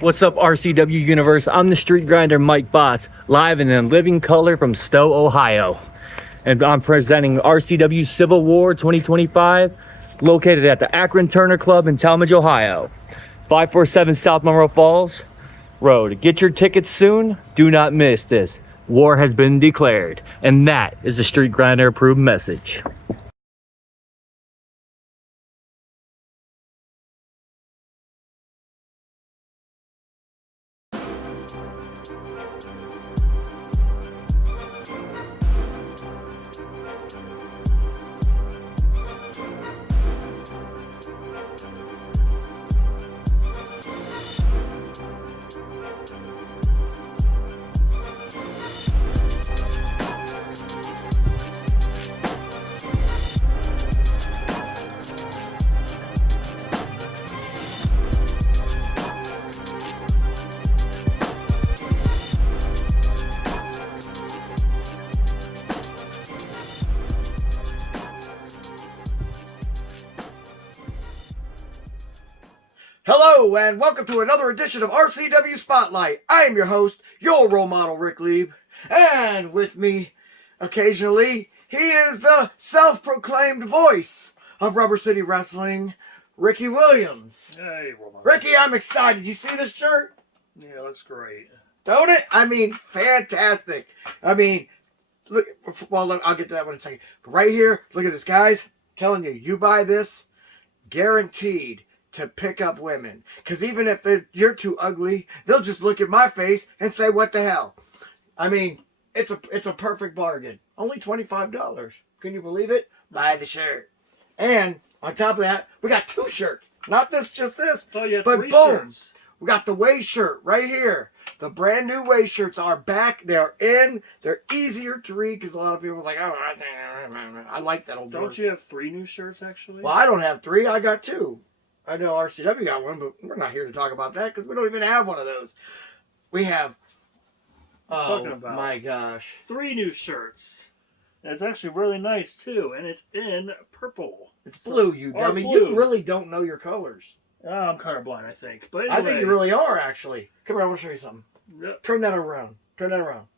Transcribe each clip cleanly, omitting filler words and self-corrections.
What's up, RCW Universe? I'm the Street Grinder Mike Botts, live and in living color from Stowe, Ohio. And I'm presenting RCW Civil War 2025, located at the Akron Turner Club in Tallmadge, Ohio. 547 South Monroe Falls Road. Get your tickets soon. Do not miss this. War has been declared. And that is the Street Grinder approved message. Hello and welcome to another edition of RCW Spotlight. I am your host, your role model, Lieb. And with me, occasionally, he is the self-proclaimed voice of Rubber City Wrestling, Rici Williams. Hey, role model. Rici, I'm excited. You see this shirt? Yeah, it looks great. Don't it? I mean, fantastic. I mean, look. Well, I'll get to that one in a second. But right here, look at this, guys. I'm telling you, you buy this, guaranteed to pick up women. Because even if you're too ugly, they'll just look at my face and say, what the hell? I mean, it's a perfect bargain. Only $25. Can you believe it? Buy the shirt. And on top of that, we got two shirts. Not just this. Oh, yeah, but three boom. shirts. We got the Way shirt right here. The brand new Way shirts are back. They're in. They're easier to read because a lot of people are like, oh, I like that old Don't you have 3 new shirts, actually? Well, I don't have 3. I got 2. I know RCW got one, but we're not here to talk about that because we don't even have one of those. We have, my gosh, 3 new shirts. And it's actually really nice, too. And it's in purple. It's blue, you dummy. Blue. You really don't know your colors. I'm colorblind, I think. But anyway. I think you really are, actually. Come here, I want to show you something. Yep. Turn that around. Turn that around.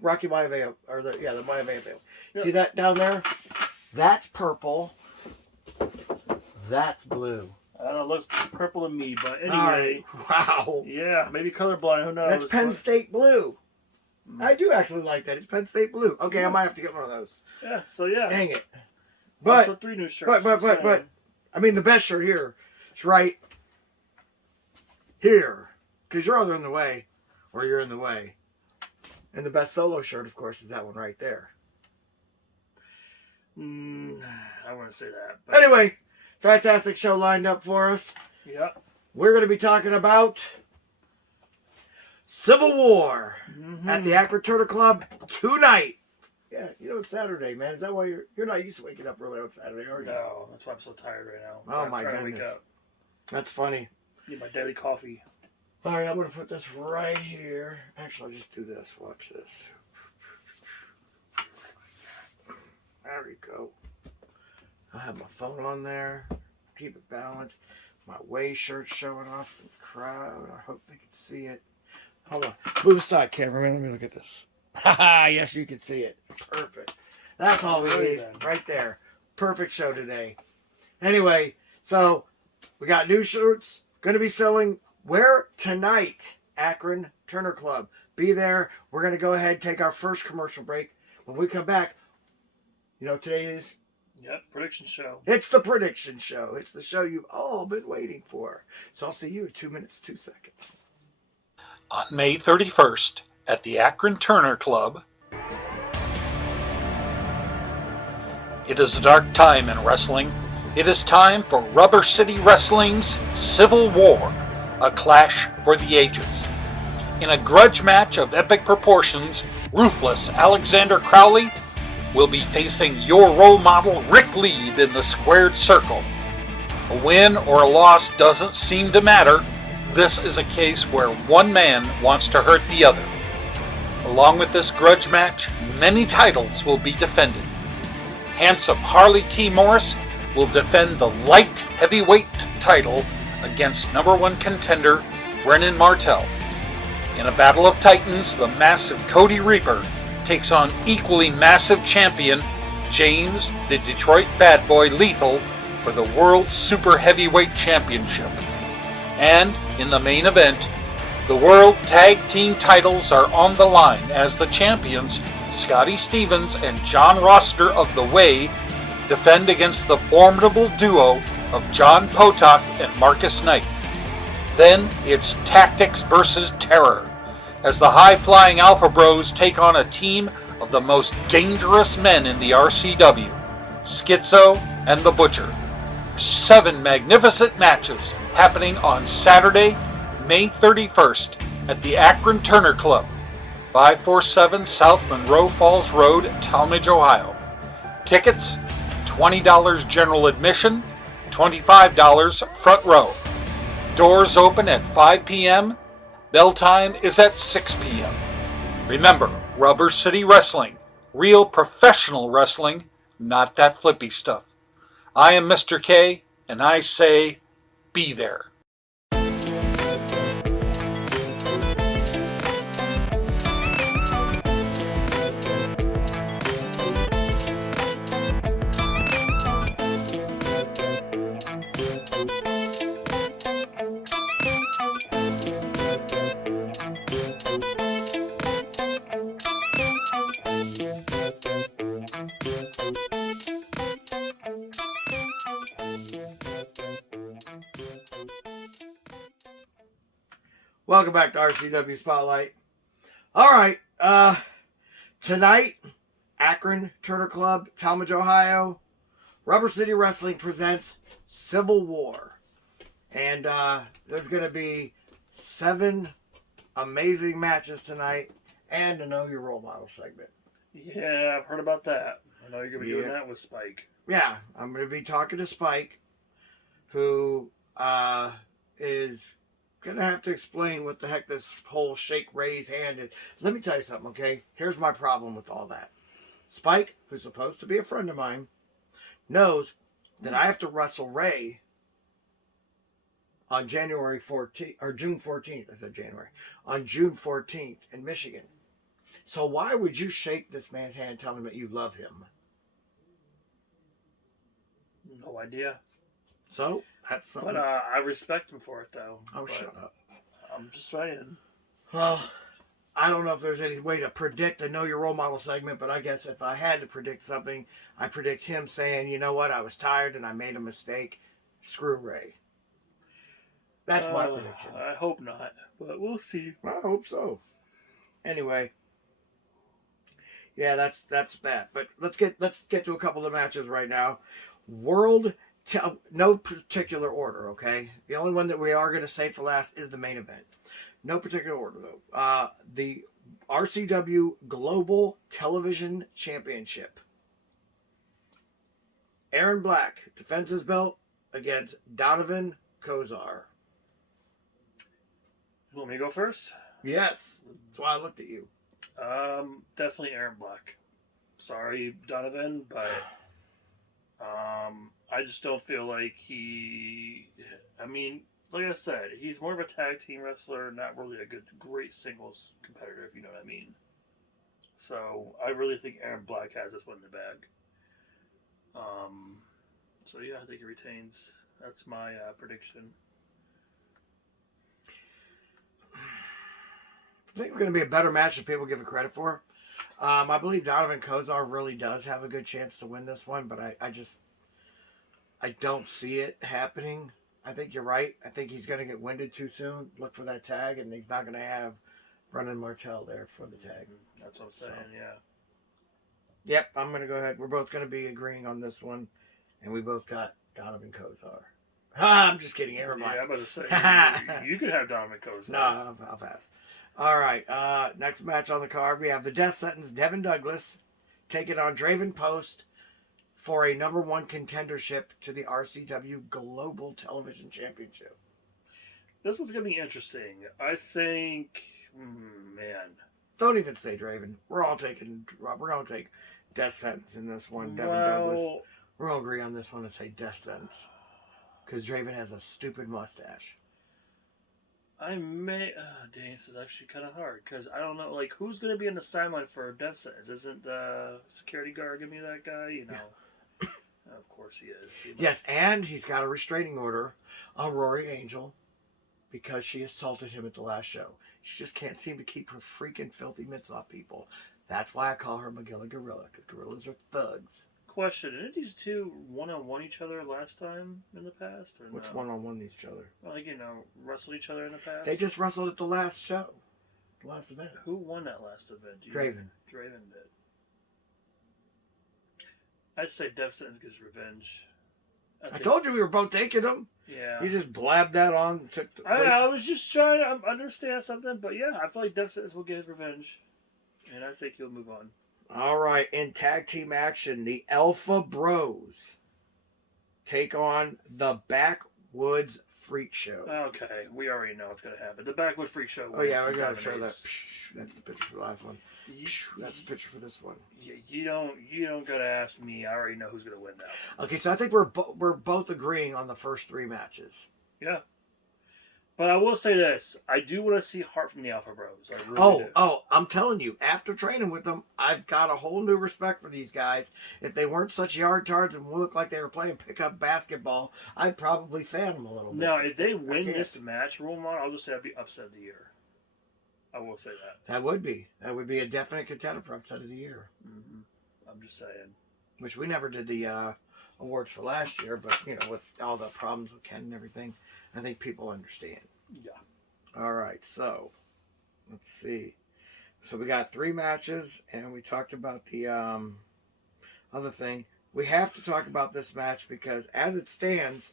Rocky Maivia, or the Maivia veil. Yep. See that down there? That's purple. That's blue. I don't know, it looks purple to me, but anyway. All right. Wow. Yeah, maybe colorblind, who knows? That's Penn State blue. I do actually like that. It's Penn State blue. Okay, I might have to get one of those. Yeah, so yeah. Dang it. But, also 3 new shirts. But, I mean, the best shirt here is right here. Because you're either in the way or you're in the way. And the best solo shirt, of course, is that one right there. I want to say that. But anyway, fantastic show lined up for us. Yeah. We're going to be talking about Civil War at the Akron Turner Club tonight. Yeah, you know it's Saturday, man. Is that why you're not used to waking up early on Saturday, are you? No, that's why I'm so tired right now. Oh, my goodness. That's funny. Need my daily coffee. All right, I'm going to put this right here. Actually, I'll just do this. Watch this. There we go. I have my phone on there. Keep it balanced. My Way shirt showing off in the crowd. I hope they can see it. Hold on. Move aside, cameraman. Let me look at this. Haha, yes, you can see it. Perfect. That's all we need right there. Perfect show today. Anyway, so we got new shirts. Going to be selling where tonight? Akron Turner Club. Be there. We're going to go ahead and take our first commercial break. When we come back, you know what today is? Yep, prediction show. It's the prediction show. It's the show you've all been waiting for. So I'll see you in 2 minutes, 2 seconds. On May 31st at the Akron Turner Club, it is a dark time in wrestling. It is time for Rubber City Wrestling's Civil War, a clash for the ages. In a grudge match of epic proportions, ruthless Alexander Crowley will be facing your role model Ric Lieb in the squared circle. A win or a loss doesn't seem to matter. This is a case where one man wants to hurt the other. Along with this grudge match, many titles will be defended. Handsome Harley T. Morris will defend the light heavyweight title against number one contender Brennan Martell. In a battle of titans, the massive Cody Reaper takes on equally massive champion James the Detroit Bad Boy Lethal for the World Super Heavyweight Championship. And in the main event, the World Tag Team titles are on the line as the champions Scotty Stevens and John Roster of The Way defend against the formidable duo of John Potok and Marcus Knight. Then it's tactics versus terror as the high-flying Alpha Bros take on a team of the most dangerous men in the RCW, Schizo and the Butcher. 7 magnificent matches happening on Saturday, May 31st at the Akron Turner Club, 547 South Monroe Falls Road, Tallmadge, Ohio. Tickets, $20 general admission, $25 front row. Doors open at 5 p.m. Bell time is at 6 p.m. Remember, Rubber City Wrestling, real professional wrestling, not that flippy stuff. I am Mr. K, and I say, be there. Welcome back to RCW Spotlight. All right, tonight, Akron Turner Club, Tallmadge, Ohio, Rubber City Wrestling presents Civil War. And there's going to be 7 amazing matches tonight and a Know Your Role Model segment. Yeah, I've heard about that. I know you're going to be doing that with Spike. Yeah, I'm going to be talking to Spike, who is going to have to explain what the heck this whole shake, raise hand is. Let me tell you something, okay? Here's my problem with all that. Spike, who's supposed to be a friend of mine, knows that I have to wrestle Ray on January 14th, or June 14th, I said January, on June 14th in Michigan. So why would you shake this man's hand and tell him that you love him? No idea. So, that's something. But I respect him for it, though. Oh, shut up. I'm just saying. Well, I don't know if there's any way to predict a Know Your Role Model segment, but I guess if I had to predict something, I predict him saying, you know what, I was tired and I made a mistake. Screw Ray. That's my prediction. I hope not, but we'll see. I hope so. Anyway. Yeah, that's that. But let's get to a couple of matches right now. No particular order, okay? The only one that we are going to save for last is the main event. No particular order, though. The RCW Global Television Championship. Aaron Black defends his belt against Donovan Kozar. You want me to go first? Yes. That's why I looked at you. Definitely Aaron Black. Sorry, Donovan, but I just don't feel like like I said, he's more of a tag team wrestler, not really a great singles competitor, if you know what I mean. So I really think Aaron Black has this one in the bag. So yeah, I think he retains. That's my prediction. I think it's going to be a better match than people give it credit for. I believe Donovan Kozar really does have a good chance to win this one, but I don't see it happening. I think you're right. I think he's going to get winded too soon. Look for that tag, and he's not going to have Brennan Martell there for the tag. That's what I'm saying, yeah. Yep, I'm going to go ahead. We're both going to be agreeing on this one, and we both got Donovan Kozar. I'm just kidding, Aaron Black. Yeah, I'm about to say, you can have Donovan Kozar. No, I'll pass. All right, next match on the card, we have the Death Sentence, Devin Douglas, taking on Draven Post for a number 1 contendership to the RCW Global Television Championship. This one's going to be interesting. I think, man. Don't even say Draven. We're going to take Death Sentence in this one, Devin Douglas. We're going to agree on this one and say Death Sentence. Because Draven has a stupid mustache. Dang, this is actually kind of hard because I don't know, like, who's going to be in the sideline for death sentence? Isn't the security guard going to be that guy? You know, of course he is. You know? Yes, and he's got a restraining order on Rory Angel because she assaulted him at the last show. She just can't seem to keep her freaking filthy mitts off people. That's why I call her Magilla Gorilla, because gorillas are thugs. Question: didn't these two one-on-one each other last time in the past? Or What's no? one-on-one each other? Like, you know, wrestled each other in the past? They just wrestled at the last show. The last event. Who won that last event? Draven. Draven did. I'd say Death Sentence gets revenge. I told you we were both taking them. Yeah. You just blabbed that on. I was just trying to understand something, but yeah, I feel like Death Sentence will get his revenge. And I think he'll move on. All right, in tag team action, the Alpha Bros take on the Backwoods Freak Show. Okay, we already know what's going to happen. The Backwood Freak Show. Oh yeah, we gotta show that. That's the picture for the last one. That's the picture for this one. You don't gotta ask me. I already know who's gonna win that one. Okay, so I think we're both agreeing on the first 3 matches. Yeah. But I will say this: I do want to see Hart from the Alpha Bros. I really do. I'm telling you, after training with them, I've got a whole new respect for these guys. If they weren't such yard tards and looked like they were playing pickup basketball, I'd probably fan them a little bit. Now, if they win this match, RoleModel, I'll just say I'd be upset of the year. I will say that. That would be a definite contender for upset of the year. Mm-hmm. I'm just saying. Which we never did the awards for last year, but you know, with all the problems with Ken and everything, I think people understand. Yeah. All right, so let's see. So we got 3 matches, and we talked about the other thing. We have to talk about this match because, as it stands,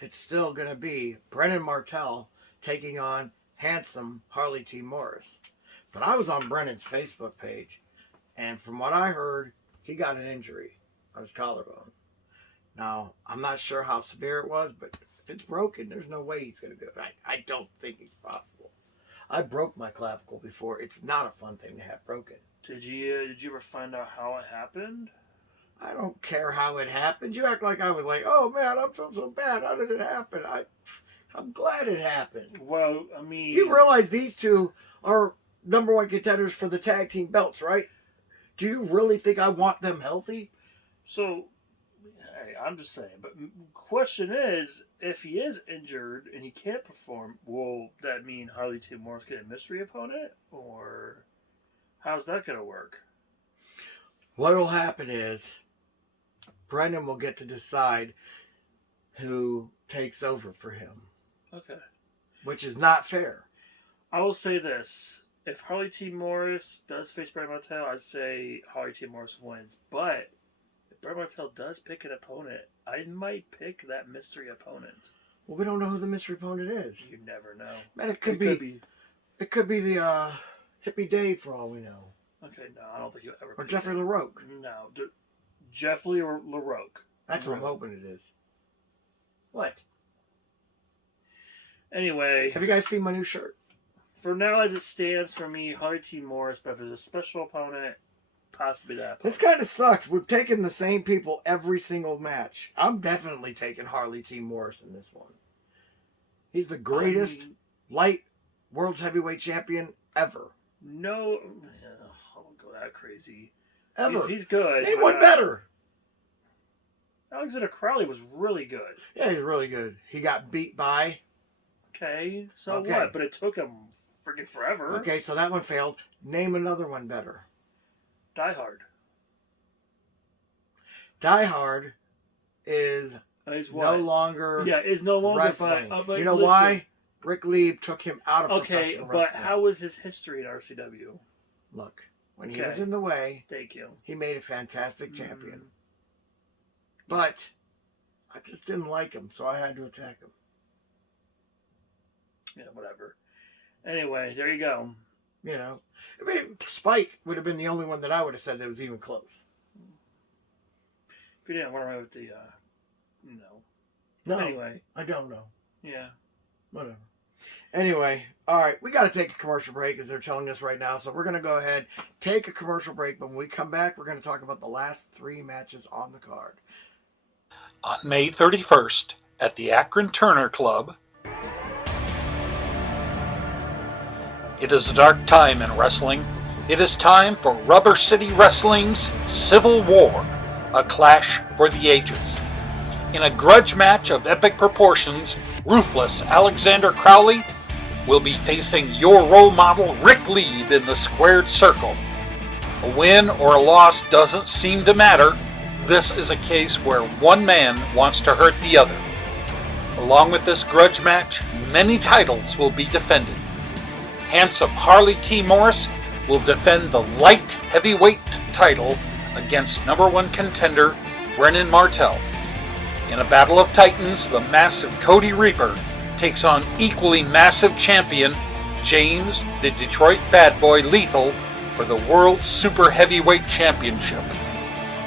it's still going to be Brennan Martell taking on handsome Harley T. Morris. But I was on Brennan's Facebook page, and from what I heard, he got an injury on his collarbone. Now, I'm not sure how severe it was, but if it's broken, there's no way he's going to do it. I don't think it's possible. I broke my clavicle before. It's not a fun thing to have broken. Did you ever find out how it happened? I don't care how it happened. You act like I was like, oh man, I feel so bad. How did it happen? I'm glad it happened. Well, I mean, you realize these two are #1 contenders for the tag team belts, right? Do you really think I want them healthy? So, hey, I'm just saying. But question is, if he is injured and he can't perform, will that mean Harley T. Morris get a mystery opponent, or how's that going to work? What will happen is Brendan will get to decide who takes over for him. Okay. Which is not fair. I will say this. If Harley T. Morris does face Bret Martel, I'd say Harley T. Morris wins. But if Bret Martel does pick an opponent, I might pick that mystery opponent. Well, we don't know who the mystery opponent is. You never know. Man, it could be the Hippie Dave for all we know. Okay, no, I don't think you'll ever. Or Jeffrey LaRoque. No, Jeffrey or LaRoque. That's what I'm hoping it is. What? Anyway. Have you guys seen my new shirt? For now, as it stands for me, Harley T. Morris, but if there's a special opponent, possibly that opponent. This kind of sucks. We've taken the same people every single match. I'm definitely taking Harley T. Morris in this one. He's the greatest light world's heavyweight champion ever. No, I won't go that crazy. Ever. He's good. Name one better. Alexander Crowley was really good. Yeah, he's really good. He got beat by... Okay, so what? But it took him freaking forever. Okay, so that one failed. Name another one better. Die Hard. Die Hard is no longer is no longer wrestling. But you know why? Rick Lieb took him out of professional wrestling. Okay, but how was his history in RCW? Look, when he was in the way, thank you. He made a fantastic champion. But I just didn't like him, so I had to attack him. Yeah, whatever. Anyway, there you go. You know, I mean, Spike would have been the only one that I would have said that was even close. If you didn't want to with the, No. Anyway. I don't know. Yeah. Whatever. Anyway, all right, we got to take a commercial break as they're telling us right now. So we're going to go ahead, take a commercial break. But when we come back, we're going to talk about the last 3 matches on the card. On May 31st at the Akron Turner Club, It is a dark time in wrestling. It is time for Rubber City Wrestling's Civil War, a clash for the ages. In a grudge match of epic proportions, ruthless Alexander Crowley will be facing your role model Rick Lieb in the squared circle. A win or a loss doesn't seem to matter. This is a case where one man wants to hurt the other. Along with this grudge match, many titles will be defended. Handsome Harley T. Morris will defend the light heavyweight title against number one contender Brennan Martell. In a battle of titans, the massive Cody Reaper takes on equally massive champion James the Detroit Bad Boy Lethal for the World Super Heavyweight Championship.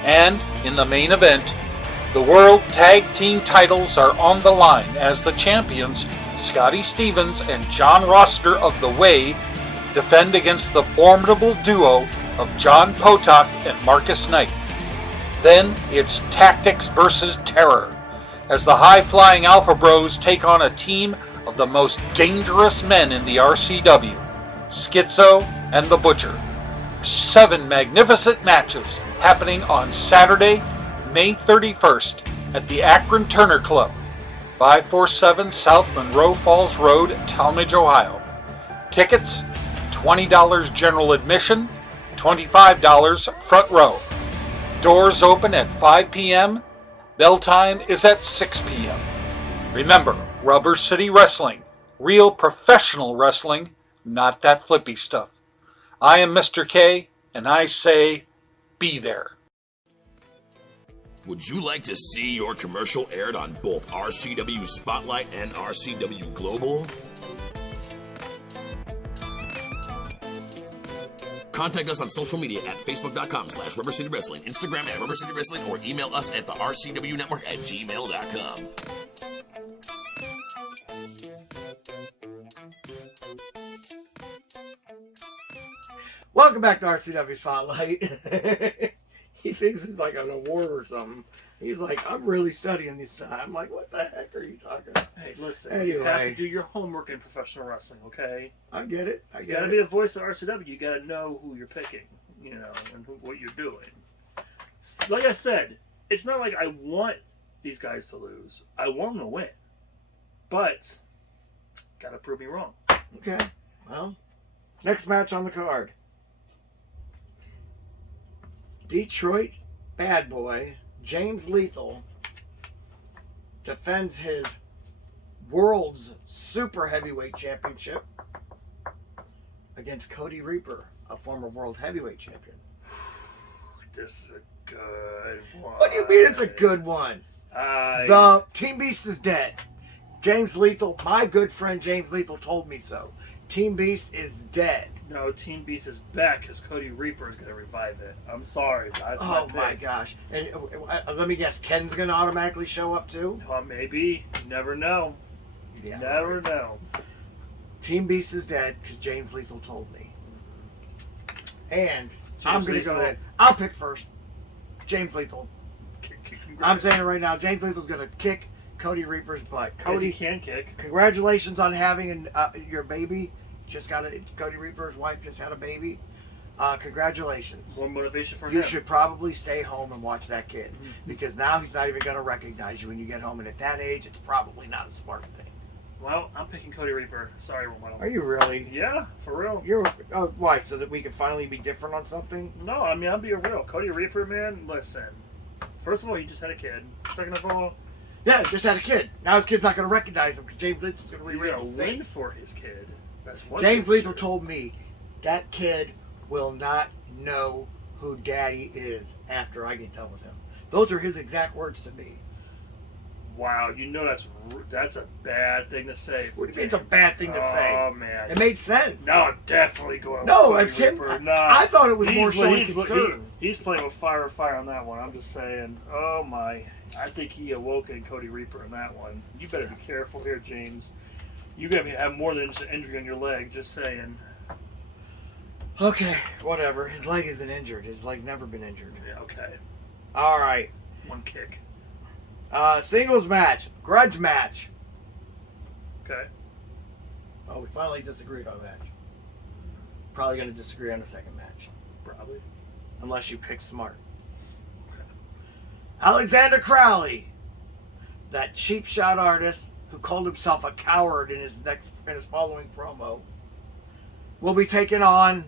And in the main event, the World Tag Team titles are on the line as the champions Scotty Stevens and John Roster of The Way defend against the formidable duo of John Potok and Marcus Knight. Then it's tactics versus terror as the high-flying Alpha Bros take on a team of the most dangerous men in the RCW, Schizo and the Butcher. 7 magnificent matches happening on Saturday, May 31st at the Akron Turner Club, 547 South Monroe Falls Road, Tallmadge, Ohio. Tickets, $20 general admission, $25 front row. Doors open at 5 p.m. Bell time is at 6 p.m. Remember, Rubber City Wrestling, real professional wrestling, not that flippy stuff. I am Mr. K, and I say, be there. Would you like to see your commercial aired on both RCW Spotlight and RCW Global? Contact us on social media at facebook.com/Rubber City Wrestling, Instagram at Rubber City Wrestling, or email us at the RCW Network at gmail.com. Welcome back to RCW Spotlight. He thinks it's like an award or something. He's like, I'm really studying this time. I'm like, what the heck are you talking about? Hey, listen. Anyway. You have to do your homework in professional wrestling, okay? I get it. You gotta be a voice of RCW. You gotta know who you're picking, and what you're doing. Like I said, it's not like I want these guys to lose. I want them to win. But, gotta prove me wrong. Okay. Well, next match on the card. Detroit Bad Boy James Lethal defends his World's Super Heavyweight Championship against Cody Reaper, a former World Heavyweight Champion. This is a good one. What do you mean it's a good one? The Team Beast is dead. James Lethal, my good friend James Lethal told me so. Team Beast is dead. No, Team Beast is back because Cody Reaper is going to revive it. I'm sorry. That's my gosh. And let me guess, Ken's going to automatically show up too? Maybe. You never know. Yeah, never know. Team Beast is dead because James Lethal told me. And James I'm going to go ahead. I'll pick first. James Lethal. I'm saying it right now. James Lethal's going to kick Cody Reaper's butt. Cody, if he can kick. Congratulations on having your baby. Cody Reaper's wife just had a baby. Congratulations. More motivation for him. You should probably stay home and watch that kid because now he's not even going to recognize you when you get home. And at that age, it's probably not a smart thing. Well, I'm picking Cody Reaper. Sorry, RoleModel. Are you really? Yeah, for real. Why? So that we can finally be different on something? No, I mean, I'm being real. Cody Reaper, man, listen. First of all, he just had a kid. Second of all, yeah, just had a kid. Now his kid's not going to recognize him because James Lethal's going to he's rearrange going his to win face. for his kid. That's one James thing for Lethal sure. told me that kid will not know who Daddy is after I get done with him. Those are his exact words to me. Wow, that's a bad thing to say. What do you mean it's a bad thing to say? Oh, man. It made sense. No, I'm definitely going No, with it's Cody him. Reaper. No, I thought it was more showing he's, concern. He's playing with fire on that one. I'm just saying, oh my. I think he awoke in Cody Reaper in that one. You better be careful here, James. You gotta have more than just an injury on your leg, just saying. Okay, whatever. His leg isn't injured. His leg's never been injured. Yeah, okay. All right. One kick. Singles match. Grudge match. Okay. Oh, we finally disagreed on that. probably going to disagree on the second match. Probably. Unless you pick smart. Okay. Alexander Crowley, that cheap shot artist who called himself a coward in his following promo, will be taking on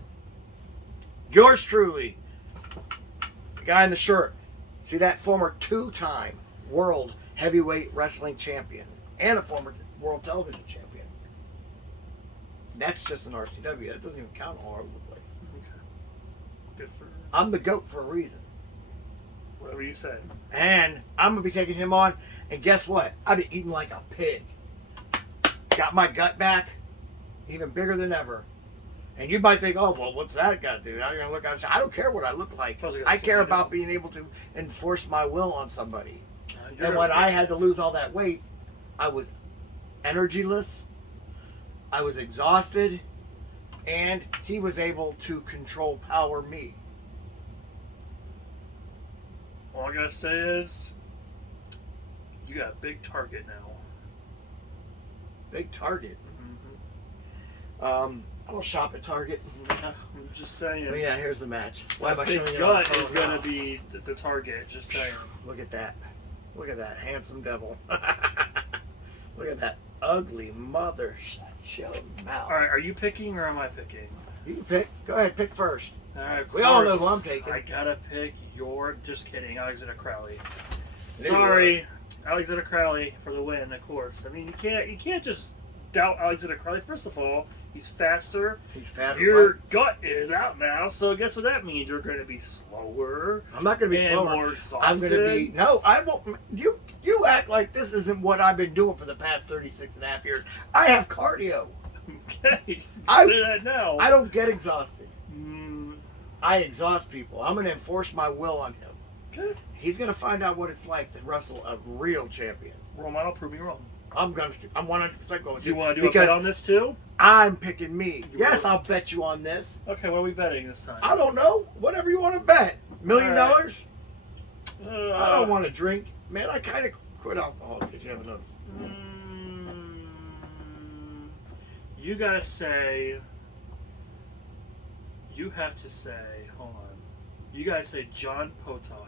yours truly, the guy in the shirt. See that former 2-time world heavyweight wrestling champion and a former world television champion. That's just an RCW. That doesn't even count all over the place. Okay. Good for. I'm the GOAT for a reason. Whatever you say. And I'm going to be taking him on. And guess what? I've been eating like a pig. Got my gut back. Even bigger than ever. And you might think, oh, well, what's that got to do? I'm going to look out. I don't care what I look like. I care about being able to enforce my will on somebody. And when I had to lose all that weight, I was energyless. I was exhausted. And he was able to control power me. All I gotta say is, you got a big target now. Big target. Mm-hmm. I don't shop at Target. I'm just saying. But yeah, here's the match. Why am I Big showing you on the gut is phone gonna now? be the target. Just saying. Look at that. Look at that handsome devil. Look at that ugly mother. Shut your mouth. All right, are you picking or am I picking? You can pick. Go ahead, pick first. All right, We all know who I'm taking. I gotta pick your. Just kidding, Alexander Crowley. There you Sorry, Alexander Crowley for the win. Of course. I mean, you can't just doubt Alexander Crowley. First of all, he's faster. He's fatter. Your gut is out now, so guess what that means? You're going to be slower. I'm not going to be and slower. more exhausted. I'm going to be. No, I won't. You act like this isn't what I've been doing for the past 36 and a half years. I have cardio. Okay, I say that now. I don't get exhausted. Mm, I exhaust people. I'm going to enforce my will on him. okay. He's going to find out what it's like to wrestle a real champion. RoleModel, prove me wrong. I'm 100% going to. Do you want to do a bet on this too? I'm picking me. Yes, will. I'll bet you on this. Okay, what are we betting this time? I don't know. Whatever you want to bet. $1 million? All right. I don't want to drink. Man, I kind of quit alcohol because you haven't noticed. You gotta say. You have to say. Hold on. You gotta say John Potok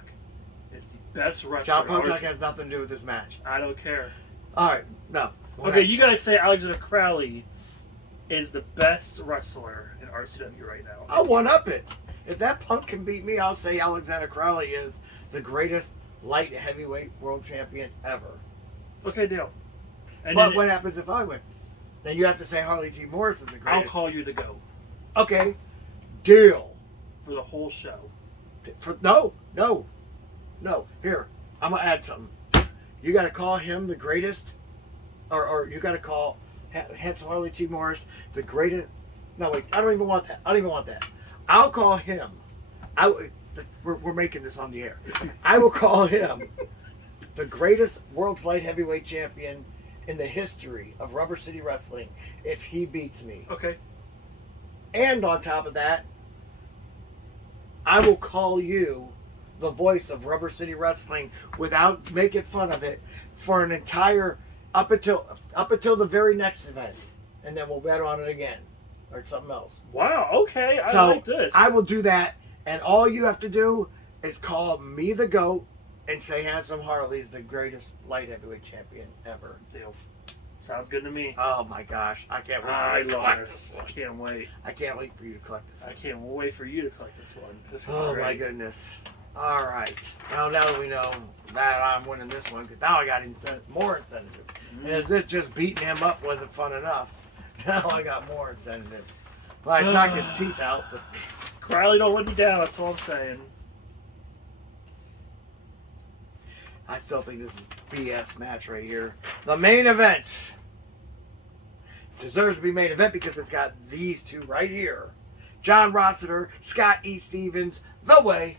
is the best wrestler. John Potok has nothing to do with this match. I don't care. All right, no. Okay, you guys say Alexander Crowley is the best wrestler in RCW right now. I'll one-up it. If that punk can beat me, I'll say Alexander Crowley is the greatest light heavyweight world champion ever. Okay, deal. And But then what happens if I win? Then you have to say Harley T. Morris is the I'll greatest. call you the GOAT Okay, deal. for the whole show. No. Here, I'm gonna add something. You got to call him the greatest, or you got to call Handsome Harley T. Morris the greatest. No, wait, I don't even want that. I'll call him. We're making this on the air. I will call him the greatest world's light heavyweight champion in the history of Rubber City Wrestling if he beats me. Okay. And on top of that, I will call you the voice of Rubber City Wrestling without making fun of it for an entire up until the very next event, and then we'll bet on it again or something else. Wow. Okay. I So like this. I will do that, and all you have to do is call me the GOAT and say Handsome Harley's the greatest light heavyweight champion ever. Deal. Sounds good to me. Oh my gosh, I can't wait. I for you to love collect this. one. Can't wait. I can't wait for you to collect this I one. can't wait for you to collect this one. This is Oh great. my goodness. All right. Well, now that we know that I'm winning this one, because now I got more incentive. And as if just beating him up wasn't fun enough, now I got more incentive. Well, I knocked his teeth out, but Crowley, don't let me down. That's all I'm saying. I still think this is a BS match right here. The main event deserves to be main event because it's got these two right here. John Rossiter, Scott E. Stevens, The Way,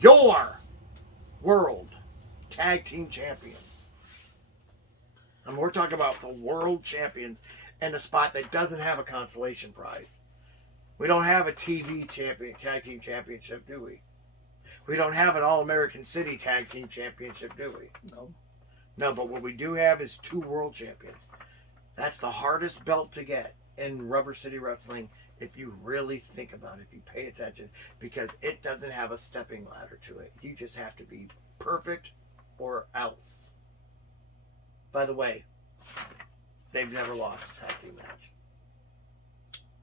your world tag team champions. And we're talking about the world champions in a spot that doesn't have a consolation prize. We don't have a TV tag team championship, do we? We don't have an All-American City tag team championship, do we? No. No, but what we do have is 2 world champions. That's the hardest belt to get in Rubber City Wrestling if you really think about it, if you pay attention, because it doesn't have a stepping ladder to it. You just have to be perfect or else. By the way, they've never lost a tag team match.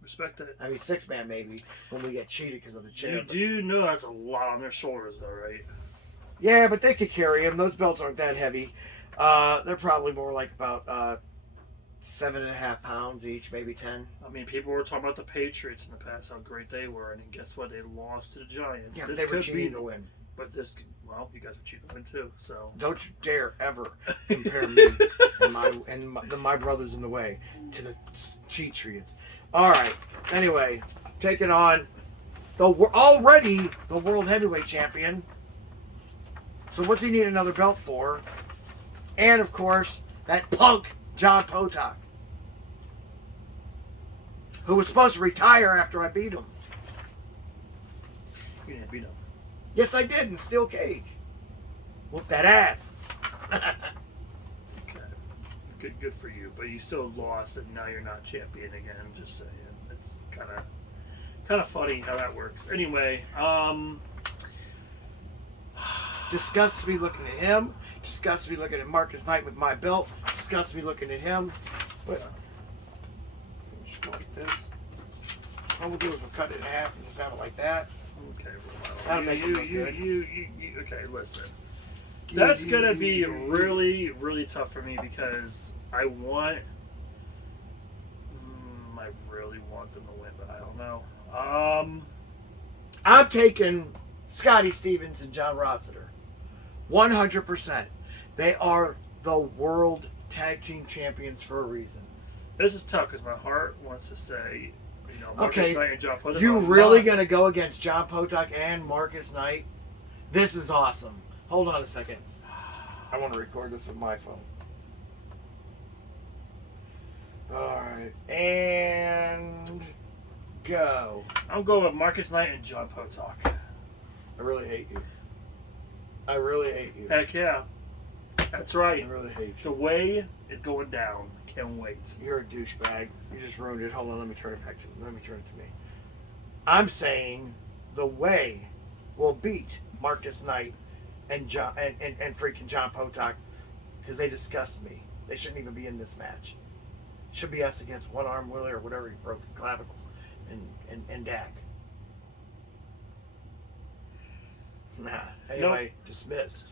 Respect it. I mean, 6-man maybe when we get cheated because of the chair. You do know that's a lot on their shoulders, though, right? Yeah, but they could carry them. Those belts aren't that heavy. They're probably more like about 7.5 pounds each, maybe 10. I mean, people were talking about the Patriots in the past, how great they were, and guess what? They lost to the Giants. Yeah, this they were could cheating be, to win. But this, well, you guys were cheating to win too. So Don't you dare ever compare me and my brothers in the way to the Cheatriots. All right. Anyway, taking on already the world heavyweight champion. So what's he need another belt for? And of course, that punk John Potok, who was supposed to retire after I beat him. you didn't beat them. Yes, I did in steel cage. Whoop that ass. Okay. Good for you, but you still lost, and now you're not champion again. Just saying, it's kind of funny how that works. Anyway, Disgusts me looking at him. Disgusts me looking at Marcus Knight with my belt. Disgusts me looking at him. But just go like this. All we'll do is we'll cut it in half and just have it like that. okay, That'll make it look good. you okay, listen. That's gonna be really, really tough for me because I really want them to win, but I don't know. I'm taking Scotty Stevens and John Rossiter. 100%. They are the world tag team champions for a reason. This is tough because my heart wants to say, Marcus Okay, Knight and John Potok. you really going to go against John Potok and Marcus Knight? This is awesome. Hold on a second. I want to record this with my phone. Alright, and go. I'm going with Marcus Knight and John Potok. I really hate you. I really hate you. Heck yeah. That's I right. really hate The you. way is going down. Can't wait. You're a douchebag. You just ruined it. Hold on, let me turn it back to me. Let me turn it to me. I'm saying the way will beat Marcus Knight and John and freaking John Potok because they disgust me. They shouldn't even be in this match. Should be us against One Arm Willie or whatever he broke, clavicle, and Dak. Nah. Anyway, dismissed.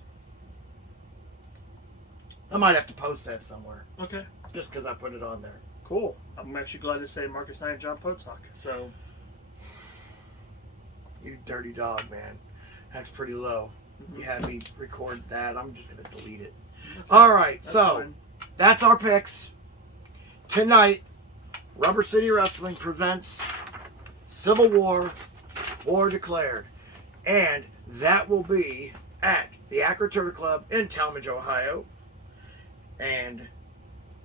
I might have to post that somewhere Okay. just because I put it on there. Cool. I'm actually glad to say Marcus Knight and John Potok. So, You dirty dog, man. That's pretty low. You had me record that. I'm just going to delete it. All right, that's so fine. that's our picks. Tonight, Rubber City Wrestling presents Civil War, War Declared. And that will be at the Akron Turtle Club in Tallmadge, Ohio. And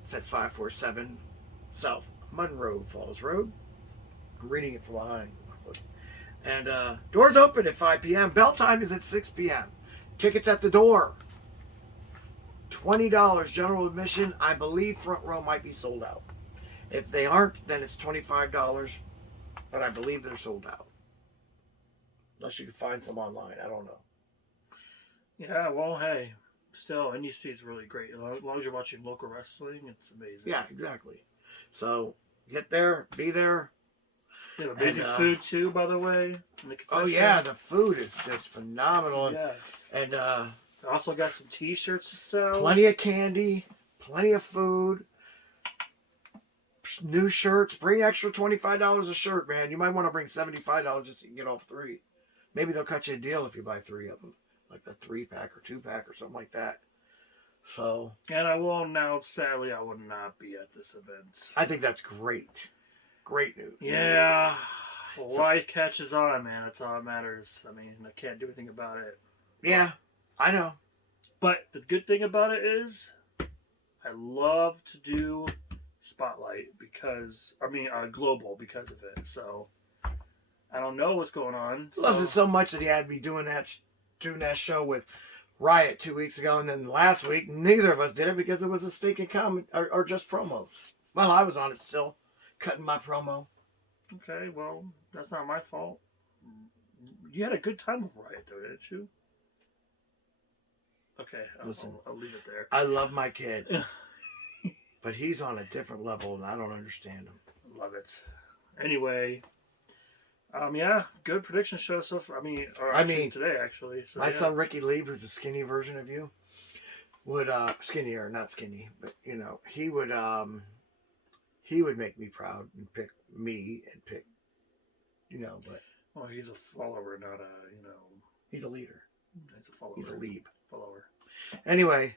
it's at 547 South Monroe Falls Road. I'm reading it from behind. And doors open at 5 p.m. Bell time is at 6 p.m. Tickets at the door. $20 general admission. I believe front row might be sold out. If they aren't, then it's $25. But I believe they're sold out. Unless you can find some online. I don't know. Yeah, well, hey. Still, NEC is really great. As long as you're watching local wrestling, it's amazing. Yeah, exactly. So, get there. Be there. They have amazing And, food, too, by the way. In the Oh, concession. yeah. The food is just phenomenal. Yes. And They also got some t-shirts to sell. plenty of candy. Plenty of food. New shirts. Bring extra $25 a shirt, man. You might want to bring $75 just so you can get all 3. Maybe they'll cut you a deal if you buy 3 of them. Like a 3-pack or 2-pack or something like that. So. And I will announce, sadly, I will not be at this event. I think that's great. Great news. Yeah. Life catches on, man. That's all that matters. I mean, I can't do anything about it. Yeah, I know. But the good thing about it is, I love to do Spotlight Global because of it. So, I don't know what's going on. Loves it so much that he had me doing that show with Riot 2 weeks ago, and then last week neither of us did it because it was a stinking comment or just promos. Well, I was on it still, cutting my promo. Okay, well, that's not my fault. You had a good time with Riot, though, didn't you? Okay, Listen, I'll leave it there. I love my kid, but he's on a different level, and I don't understand him. Love it. Anyway, yeah, good prediction show so far. I mean, today actually. So, my son Ricky Lieb, who's a skinny version of you, would skinnier, not skinny, but you know, he would make me proud and pick me and pick, you know, but well, he's a follower, not a he's a leader. He's a follower. He's a Lieb follower. Anyway,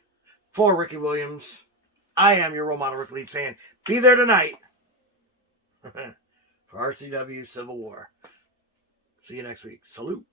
for Ricky Williams, I am your role model, Rick Lieb, saying, be there tonight for RCW Civil War. See you next week. Salute.